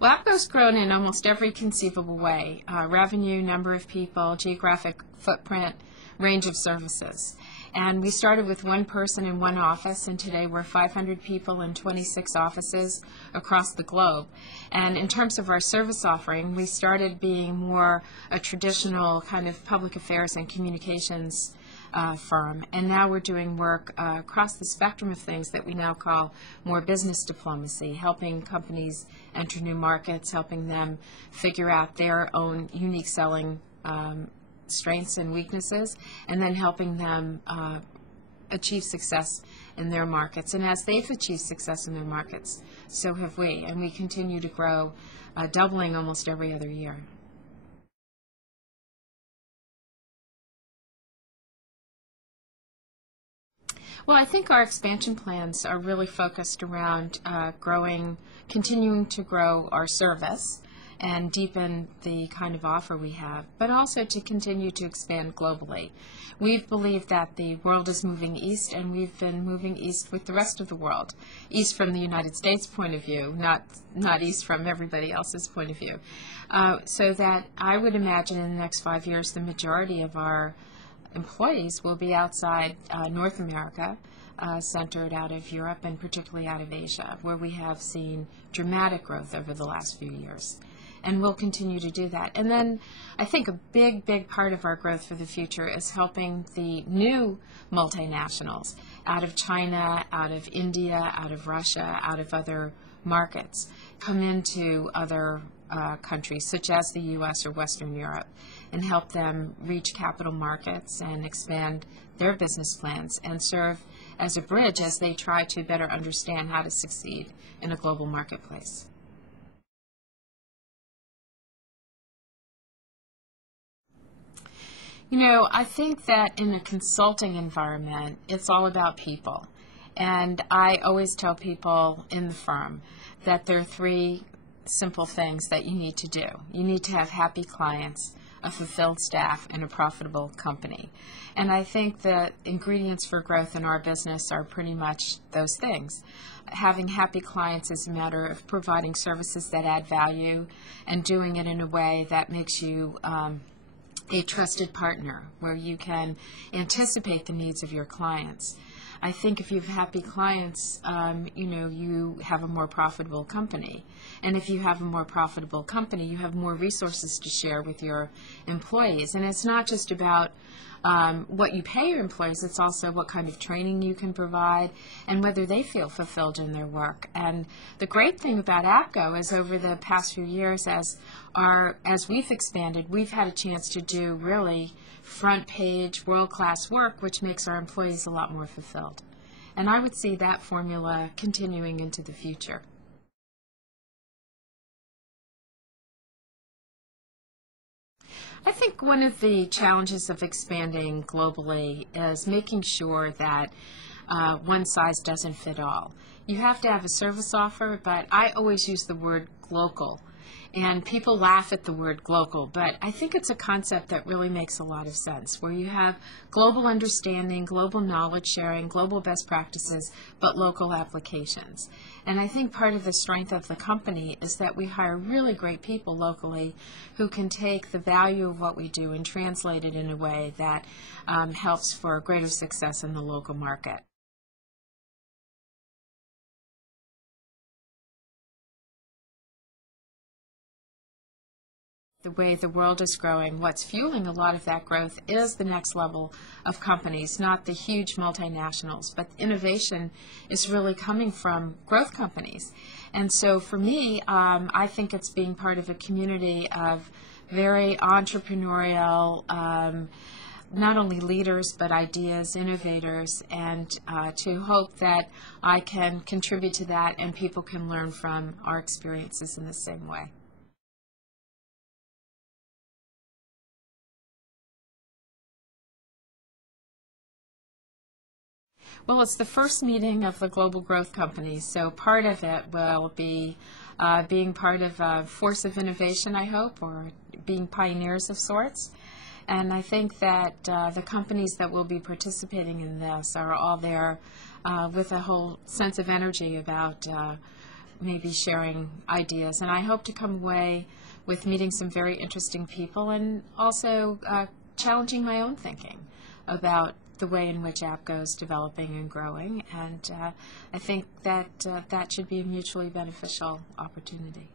Well, APCO's grown in almost every conceivable way: revenue, number of people, geographic footprint, range of services. And we started with one person in one office, and today we're 500 people in 26 offices across the globe. And in terms of our service offering, we started being more a traditional kind of public affairs and communications firm, and now we're doing work across the spectrum of things that we now call more business diplomacy, helping companies enter new markets, helping them figure out their own unique selling strengths and weaknesses, and then helping them achieve success in their markets. And as they've achieved success in their markets, so have we, and we continue to grow, doubling almost every other year. Well, I think our expansion plans are really focused around continuing to grow our service and deepen the kind of offer we have, but also to continue to expand globally. We've believed that the world is moving east, and we've been moving east with the rest of the world, east from the United States point of view, not east from everybody else's point of view. So that I would imagine in the next 5 years the majority of our employees will be outside North America, centered out of Europe and particularly out of Asia, where we have seen dramatic growth over the last few years. And we'll continue to do that. And then I think a big part of our growth for the future is helping the new multinationals out of China, out of India, out of Russia, out of other markets come into other countries such as the U.S. or Western Europe, and help them reach capital markets and expand their business plans and serve as a bridge as they try to better understand how to succeed in a global marketplace. You know, I think that in a consulting environment, it's all about people. And I always tell people in the firm that there are three simple things that you need to do. You need to have happy clients, a fulfilled staff, and a profitable company. And I think that ingredients for growth in our business are pretty much those things. Having happy clients is a matter of providing services that add value and doing it in a way that makes you a trusted partner, where you can anticipate the needs of your clients. I think if you have happy clients, you have a more profitable company. And if you have a more profitable company, you have more resources to share with your employees. And it's not just about what you pay your employees, it's also what kind of training you can provide and whether they feel fulfilled in their work. And the great thing about APCO is over the past few years, as we've expanded, we've had a chance to do really front page, world-class work, which makes our employees a lot more fulfilled. And I would see that formula continuing into the future. I think one of the challenges of expanding globally is making sure that one size doesn't fit all. You have to have a service offer, but I always use the word global. And people laugh at the word global, but I think it's a concept that really makes a lot of sense, where you have global understanding, global knowledge sharing, global best practices, but local applications. And I think part of the strength of the company is that we hire really great people locally who can take the value of what we do and translate it in a way that helps for greater success in the local market. The way the world is growing, what's fueling a lot of that growth is the next level of companies, not the huge multinationals, but innovation is really coming from growth companies. And so for me, I think it's being part of a community of very entrepreneurial, not only leaders, but ideas, innovators, and to hope that I can contribute to that and people can learn from our experiences in the same way. Well, it's the first meeting of the Global Growth Companies, so part of it will be being part of a force of innovation, I hope, or being pioneers of sorts. And I think that the companies that will be participating in this are all there with a whole sense of energy about maybe sharing ideas. And I hope to come away with meeting some very interesting people and also challenging my own thinking about the way in which APCO is developing and growing. And I think that that should be a mutually beneficial opportunity.